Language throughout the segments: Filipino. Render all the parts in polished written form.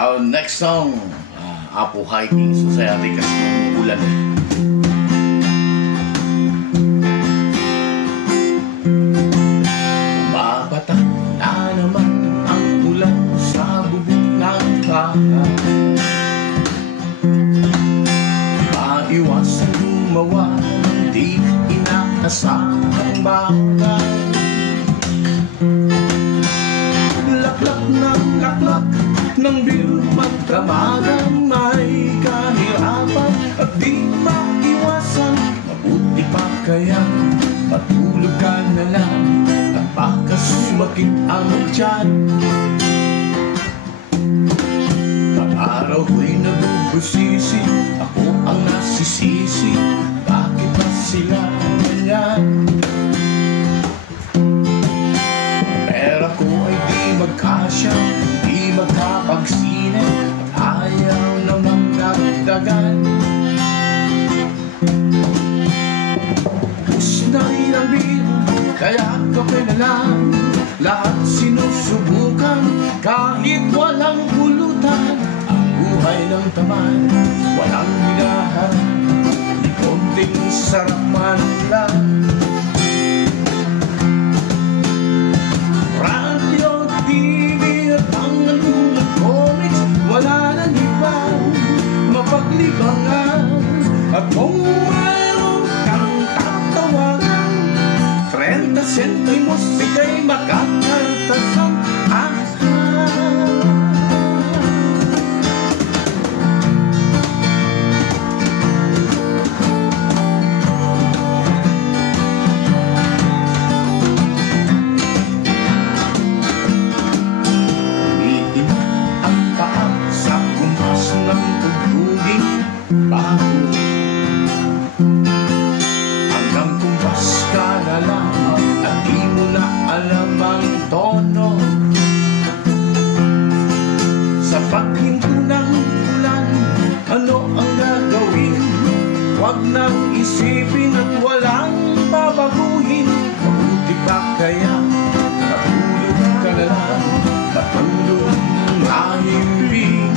Our next song, Apo Hiking Society kasi ulan eh. Bumabatak na naman ang ulan sa bubong ng bahay. Maiwasan gumawa ng di inaasahang bagay. Laklak ng laklak ng bill magdamagan, may kahirapan at di maiwasan. Mabuti pa kaya matulog ka na lang at baka sumakit ang tiyan. Pag-araw ko'y nabubusisi, ako ang nasisisi, bakit ba sila ganyan? Pera ko ay di magkasya, di magkapagsine, at ayaw namang nagdagan. Ubus na rin ang bil, kaya kape na lang, lahat sinusubukan kahit walang pulutan. Ang buhay ng tamad, walang hinaharap, di konting sarap man lang. Wala nang iba mapaglibangan, at kung mayroon kang tatawagan, 30 sentimos ika'y makakaltasan. Hanggang kumpas ka na lang at di mo na alam ang tono. Sa paghinto ng ulan, ano ang gagawin? Huwag nang isipin at walang babaguhin. Mabuti pa kaya matulog ka na lang, matulog na himbing.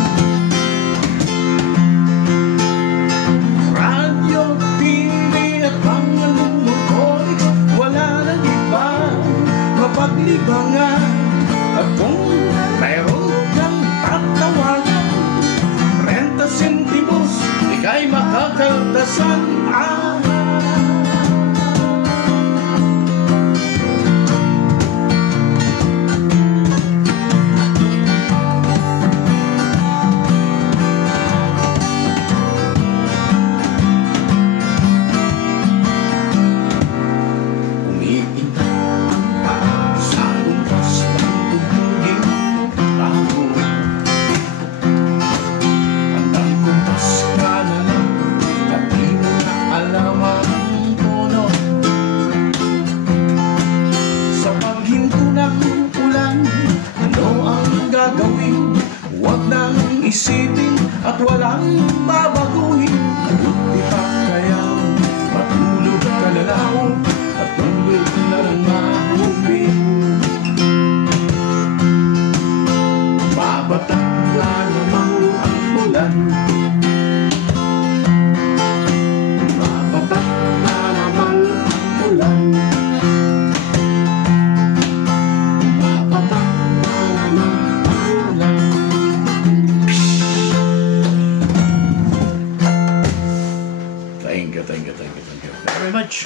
Paglibangan, at kung mayroon kang tatawagan, 30 sentimos ika'y makakaltasan. Huwag nang isipin at walang babaguhin. Mabuti pa kaya matulog ka na lang, matulog na lang mabuti. Babatak na naman ang ulan, babatak na naman ang ulan, babatak na naman. Thank you very much.